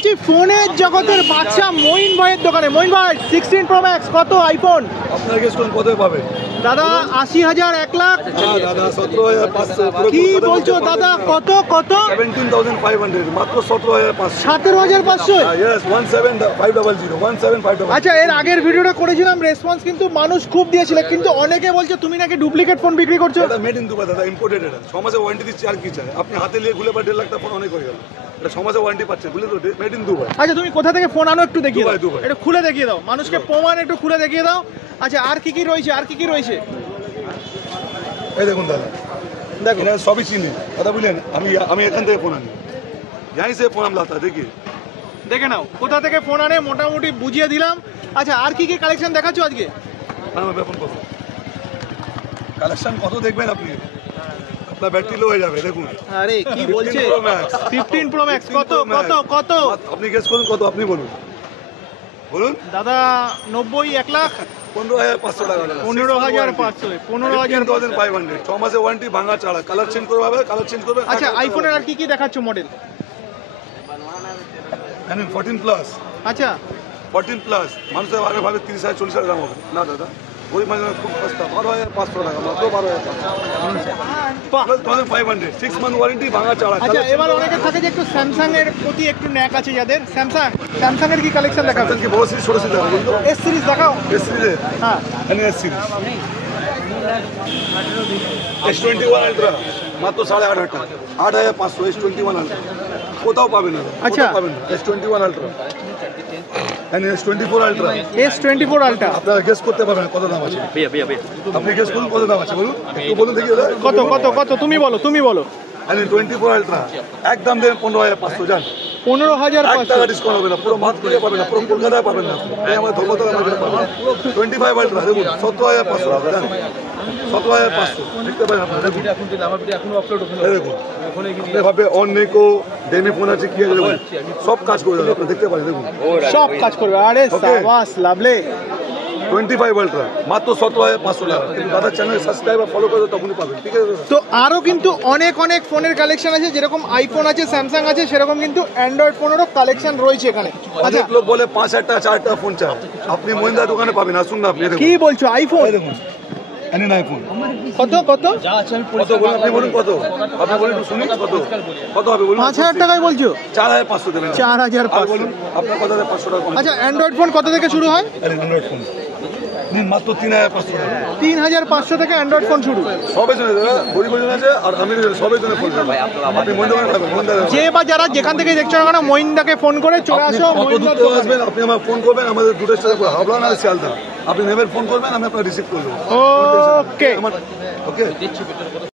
এসেছি ফোনের জগতের বাদশা মঈন ভাইয়ের দোকানে। মঈন ভাই 16 Pro Max কত আইফোন? আপনার কাছে কোন কত পাবে দাদা? 80,000, 1 লাখ? দাদা 17,500। কি বলছো দাদা? কত কত? 17,500 মাত্র 17,500। 17,500? ইয়েস 17,500 17,500। আচ্ছা, এর আগের ভিডিওটা করেছিলাম, রেসপন্স কিন্তু মানুষ খুব দিয়েছিল, কিন্তু অনেকে বলছে তুমি নাকি ডুপ্লিকেট ফোন বিক্রি করছো। এটা মেড ইন দুবাই দাদা, ইম্পোর্টেড। এটা 6 মাসের ওয়ারেন্টি দিচ্ছি, আর কি চাই? আপনি হাতে নিয়ে ঘুরে বা 1.5 লাখ টাকা ফোন অনেক হয়ে গেল। এটা 6 মাসের ওয়ারেন্টি পাচ্ছেন, বুঝলে তো? Made in Dubai. আচ্ছা, তুমি কোথা থেকে ফোন আনো একটু দেখিয়ে দাও, দুবাই। একটু খুলে দেখিয়ে দাও মানুষকে, প্রমাণ একটু খুলে দেখিয়ে দাও। আচ্ছা, আর কি কি রয়েছে, আর কি কি রয়েছে? এই দেখুন দাদা, দেখুন এটা সবই চিনি দাদা, বুঝলেন? আমি এখান থেকে ফোন আনি, জানি সে ফোন আমলাতা দেখি দেখে নাও কোথা থেকে ফোন আনে, মোটামুটি বুঝিয়ে দিলাম। আচ্ছা, আর কি কি কালেকশন দেখাচ্ছো আজকে? কালেকশন কত দেখবেন আপনি? আপনার ব্যাটারি লো হয়ে যাবে। দেখুন, আরে কি বলছে? 15 Pro Max কত কত কত? আপনি গেস করুন কত, আপনি বলুন বলুন দাদা 90, 1 লাখ? 15,500 টাকা। 15,500, 15,500। 6 মাসের ওয়ারেন্টি, ভাঙা চাড়া, কালার চেঞ্জ করবে, কালার চেঞ্জ করবে। আচ্ছা, আইফোনের আর কি কি দেখাচ্ছ মডেল? 14 প্লাস। আচ্ছা, 14 প্লাস মানুষের আগে ভাবে 30,000 40,000 দাম হবে না দাদা, ওই মানে খুব সস্তা। 12,500 টাকা মাত্র, 12,500। 6 মান্থ ওয়ারেন্টি, ভাঙা চাড়া। আচ্ছা, এবার অনেকে থাকে যে একটু স্যামসাং এর প্রতি একটু ন্যাক আছে যাদের, স্যামসাং এর কি কালেকশন দেখাবে? কি বড় সিরিজ ছোট সিরিজ দেখাবো? এস সিরিজ দেখাও। এস সিরিজে, হ্যাঁ, এস সিরিজ S21 আলট্রা মাত্র 8,500 টাকা, 8,500। S21 আলট্রা কোথাও পাবেন না, আচ্ছা পাবেন না। S21 ultra, S24 ultra. S24 ultra আপনারা গেস করতে পারবেন কত দাম আছে? আপনি গেস করুন কত দাম আছে, বলুন, একটু বলুন দেখি দাদা। কত কত কত? তুমি বলো, তুমি বলো। 24 আলট্রা একদম দেবেন 15,500। জান 15,500 টাকা ডিসকাউন্ট হবে না, পুরো মাঠ থেকে পাবেন না, পুরো কলকাতায় পাবেন না। এই আমার ধর্মতলা মার্কেটে পাবেন। 25 আলট্রা দেখুন 17,500 টাকা। জান 17,500 দেখতে পারেন আপনারা। দেখুন দেখুন, আপনি ভাবে অনেকও ডেমি ফোন আছে, কি আছে দেখুন, সব কাজ করে দেবে, আপনি দেখতে পারেন। দেখুন সব কাজ করবে। আরে সাবাস, লাভলি। 25 আলট্রা মাত্র 17,500 টাকা। কিন্তু দাদার চ্যানেল সাবস্ক্রাইব আর ফলো করে তখনই পাবেন, ঠিক আছে? তো আরো কিন্তু অনেক অনেক ফোনের কালেকশন আছে, যেরকম আইফোন আছে, স্যামসাং আছে, সেরকম কিন্তু অ্যান্ড্রয়েড ফোনেরও কালেকশন রয়েছে এখানে। আচ্ছা, অনেক লোক বলে 5,000 টাকা 4 টাকা ফোন চাই, আপনি মহিন্দ্রা দোকানে পাবেন, আসুন না আপনি। কি বলছো? আইফোন দেখুন, এনে আইফোন কত কত কত বলুন, আপনি বলুন কত, আপনি বলুন শুনি কত কত হবে বলুন। 5,000 টাকায় বলছো? 4,500 দেবেন। 4,500 বলুন আপনার কথা 500 টাকা। আচ্ছা, অ্যান্ড্রয়েড ফোন কত থেকে শুরু হয়? অ্যান্ড্রয়েড ফোন নিন মাত্র 3,500 টাকা। 3,500 থেকে অ্যান্ড্রয়েড ফোন শুরু। সবের জন্য দাদা, গরিব জন আছে আর আমি সবের জন্য ফোন করবো। আপনি মহিন্দ্রা পাবেন, মহিন্দ্রা যে বা যারা যেখান থেকে দেখছো না কেন, মহিন্দ্রাকে ফোন করে চলে আসো। মহিন্দ্রা আসবেন, আপনি আমার ফোন করবেন, আমাদের দুটো স্টেশন হাবড়া না শিয়ালদা, আপনি নেবেন ফোন করবেন, আমি আপনার রিসিভ করবো। ওকে ওকে।